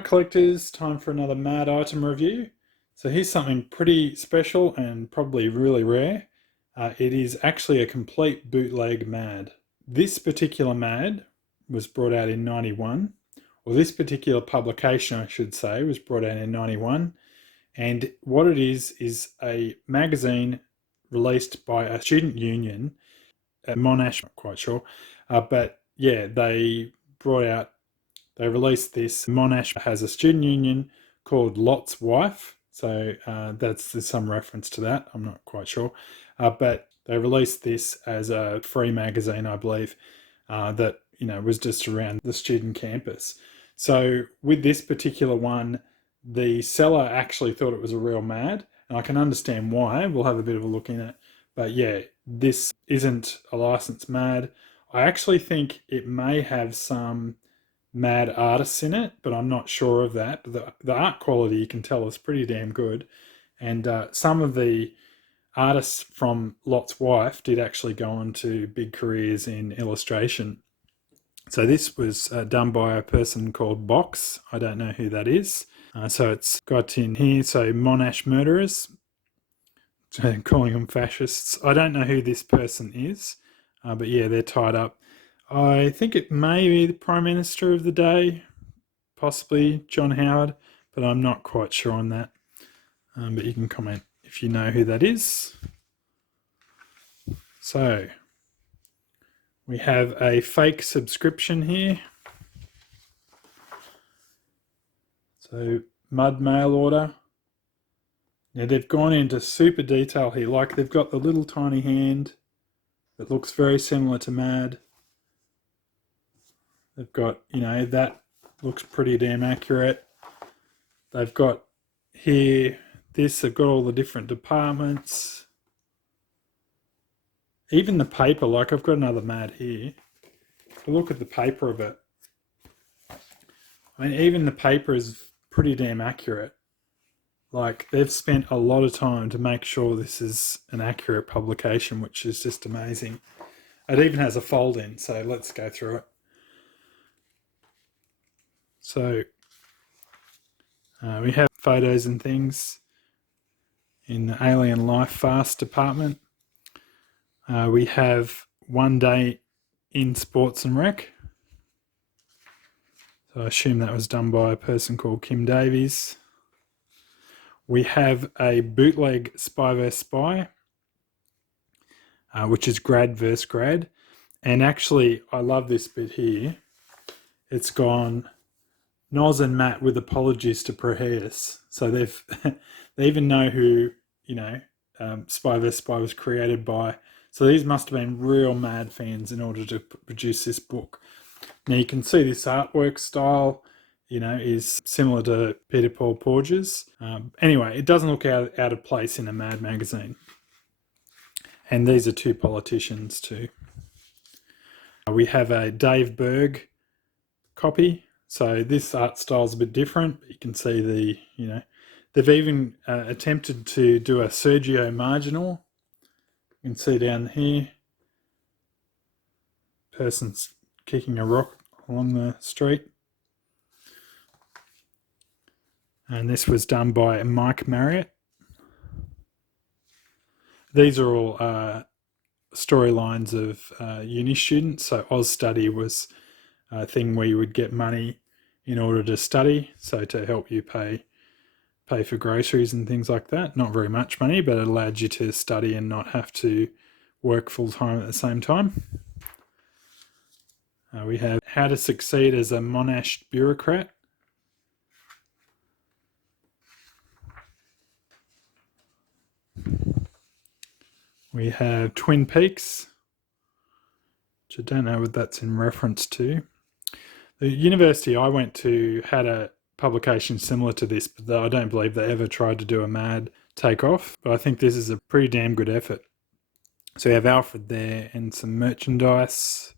Hi collectors, time for another mad item review. So here's something pretty special and probably really rare. It is actually a complete bootleg mad. This particular mad was brought out in 91, or this particular publication I should say was brought out in 91. And what it is a magazine released by a student union at Monash, not quite sure. But yeah, they released this. Monash has a student union called Lot's Wife. So there's some reference to that. I'm not quite sure. But they released this as a free magazine, I believe, that was just around the student campus. So with this particular one, the seller actually thought it was a real mad, and I can understand why. We'll have a bit of a look in it. But yeah, this isn't a licensed mad. I actually think it may have some mad artists in it, but I'm not sure of that. But the art quality, you can tell, is pretty damn good. And some of the artists from Lot's Wife did actually go on to big careers in illustration. So this was done by a person called Box. I don't know who that is. So it's got in here, so Monash murderers, calling them fascists. I don't know who this person is, but yeah, they're tied up. I think it may be the Prime Minister of the day, possibly John Howard, but I'm not quite sure on that. But you can comment if you know who that is. So we have a fake subscription here. So mud mail order. Now they've gone into super detail here, like they've got the little tiny hand that looks very similar to Mad. They've got, that looks pretty damn accurate. They've got here, they've got all the different departments. Even the paper, like I've got another Mad here. If you look at the paper of it, I mean, even the paper is pretty damn accurate. Like, they've spent a lot of time to make sure this is an accurate publication, which is just amazing. It even has a fold in, so let's go through it. So we have photos and things in the Alien Life Fast department. We have one day in Sports and Rec. So I assume that was done by a person called Kim Davies. We have a bootleg Spy vs Spy, which is grad versus grad. And actually, I love this bit here. It's gone Noz and Matt with apologies to Proheus. So they even know who, Spy vs Spy was created by. So these must have been real Mad fans in order to produce this book. Now you can see this artwork style, is similar to Peter Paul Porges. Anyway, it doesn't look out of place in a Mad magazine. And these are two politicians too. We have a Dave Berg copy. So this art style is a bit different. You can see they've even attempted to do a Sergio Marginal. You can see down here, person's kicking a rock along the street. And this was done by Mike Marriott. These are all storylines of uni students. So Oz Study was a thing where you would get money in order to study, so to help you pay for groceries and things like that. Not very much money, but it allowed you to study and not have to work full time at the same time. We have How to Succeed as a Monash Bureaucrat. We have Twin Peaks, which I don't know what that's in reference to. The university I went to had a publication similar to this, but I don't believe they ever tried to do a Mad takeoff. But I think this is a pretty damn good effort. So we have Alfred there and some merchandise.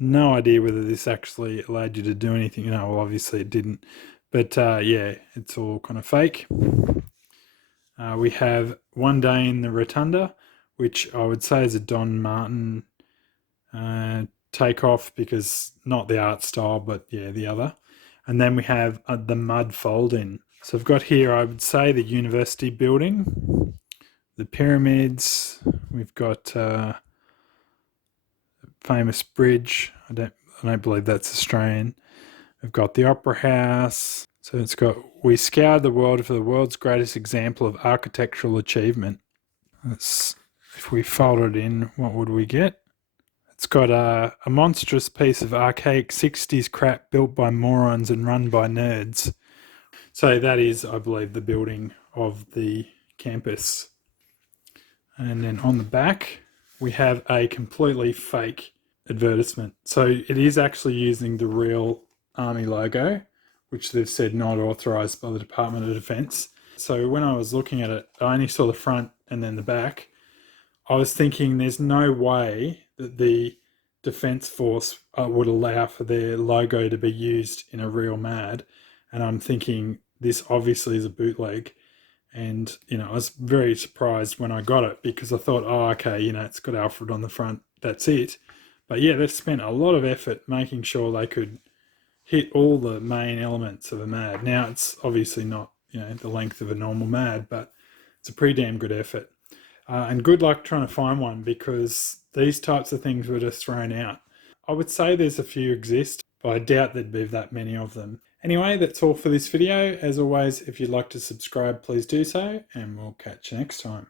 No idea whether this actually allowed you to do anything. Well, obviously it didn't. But yeah, it's all kind of fake. We have One Day in the Rotunda, which I would say is a Don Martin takeoff, because not the art style, but yeah, the other. And then we have the mud fold-in. So I've got here, I would say, the university building, the pyramids. We've got famous bridge. I don't believe that's Australian. We've got the Opera House. So it's got, we scoured the world for the world's greatest example of architectural achievement. If we fold it in, what would we get? It's got a monstrous piece of archaic 60s crap built by morons and run by nerds. So that is, I believe, the building of the campus. And then on the back, we have a completely fake advertisement. So it is actually using the real Army logo, which they've said not authorised by the Department of Defence. So when I was looking at it, I only saw the front and then the back. I was thinking there's no way that the Defence Force would allow for their logo to be used in a real MAD. And I'm thinking this obviously is a bootleg. And, I was very surprised when I got it because I thought, oh, okay, it's got Alfred on the front. That's it. But yeah, they've spent a lot of effort making sure they could hit all the main elements of a MAD. Now, it's obviously not, the length of a normal MAD, but it's a pretty damn good effort. And good luck trying to find one because these types of things were just thrown out. I would say there's a few exist, but I doubt there'd be that many of them. Anyway, that's all for this video. As always, if you'd like to subscribe, please do so, and we'll catch you next time.